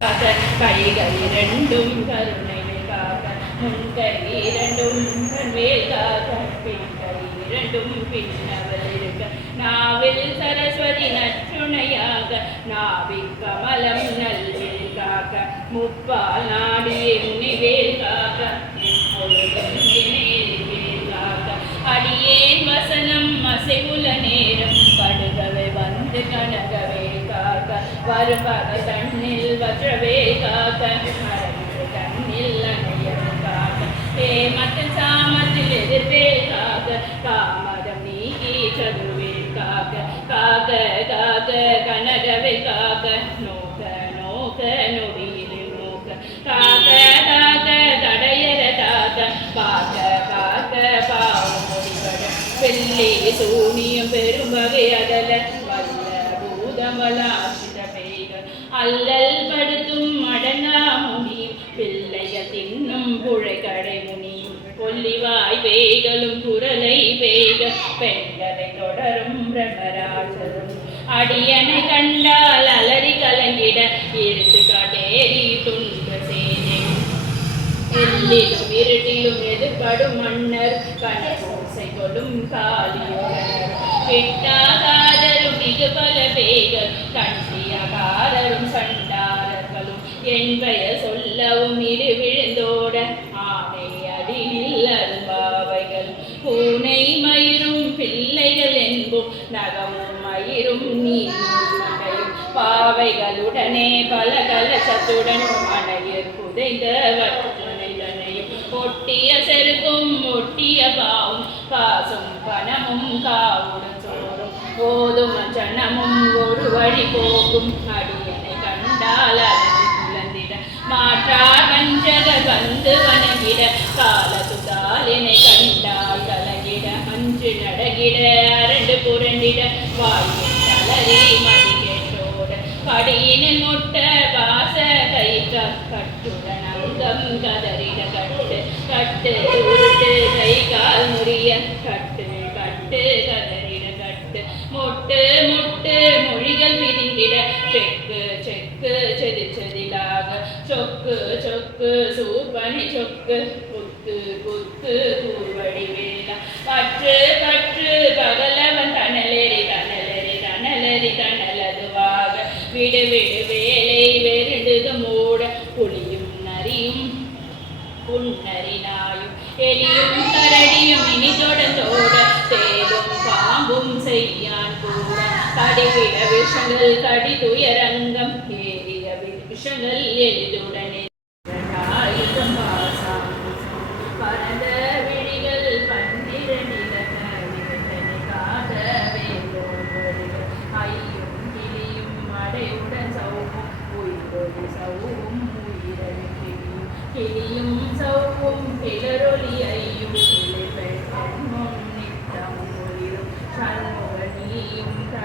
கைகள் இரண்டும் கருணை காக்க முன்கை இரண்டும் கண்வேல் காக்க பின்கை இரண்டும் பின்னவள் இருக்க நாவில் சரஸ்வதி நற்றுணையாக நாவிக் கமலம் நல்வில் காக்க முப்பால் நாடியே முனிவேல் காக்க அடியேன் வசனம் அசைவுல நேரம் படுகவை வந்து கனகவை காக்க வருபக தன்னில் வற்றவே காக்க மறைந்து தன்னில் அணையவே காக்க. ஏமத்தில் சாமத்தில் எதிர்ப்பே காக்க காமதம் நீக்கி சதுவே காக்க காக்க காக்க கனகவே காக்க. நோக்க நோக்க நொடியில் நோக்க. காக்க காக்க தடையர காக்க. காக்க காக்க பாவம் முடிவட. வெள்ளி சூனியம் பெரும்பகை அதல. வல்ல பூதமலாசித அல்லல் படுத்தும் அடங்கா முனியும் பிள்ளைய தின்னும் புழை கடை முனியும் கொல்லிவாய் பேய்களும் குரலை வேக பெண்களை தொடரும் பிரமராசரும் அடியனை கண்டால் அலறி கலங்கிட இருத்து காட்டேரி துன்ப சேனை. எல்லிலும் இருட்டிலும் எதிர்படும் மன்னர் கனகோசை கொடும் காலியோகர் கெட்டாகாரரும் பல பேய்கள் கண்டியகாரரும் சண்டாரர்களும் என் பெயர் சொல்லவும் இரு விழுந்தோட ஆனை அடியில் அரும்பாவைகள். பூனை மயிரும் பிள்ளைகள் என்பும் நகமும் மயிரும் நீரும் பாவைகளுடனே பல கலசத்துடன் அணையர் புதைந்தவர் ஒட்டிய செருக்கும் ஒட்டிய பாவும் காசும் பணமும் காவுடன் போதும் சனமும் ஒரு வழி போகும் அடியனை கண்டால் அழகு குழந்திட மாற்றார் வஞ்சக வந்து வணங்கிட காலத்துதாலினை கண்டால் கலகிட அஞ்சு நடகிட அரண்டு புரண்டிட வாயின் தளரி மதி கேட்டோட படியினில் முட்ட வாச கை கட்டுடன் அங்கம் கதறிட கட்டு கட்டு உருட்டு கை கால் முறிய கட்டு முட்டு முட்டு மொழிகள் பிரிந்திட செக்கு செக்கு செதி செதிலாக. சொக்கு சொக்கு சூப்பனி சொக்கு. குத்து குத்து கூர்வடி வேலா. பற்று பற்று பகலவன் தனலெறி தனலெறி தனலெறி தனலதுவாக விடுவிடு புன்னரினாயும் எலியும் கரடியும் இனி தொடர்ந்தோட சேரும் பாம்பும் செய்யான் கூட கடிவிட விஷங்கள் கடி துயரங்கம் ஏறிய விஷங்கள் எளிதுடனே ஆயுதம் பாசாங்கு பரந்த விழிகள் பன்னிர நிலங்க நிலத்தனிக்காக வேலோர் வருக ஐயும் கிளியும் அடையுடன் சௌவும் உயிரொலி சௌவும் உயிரொலி கிளியும் கிளியும்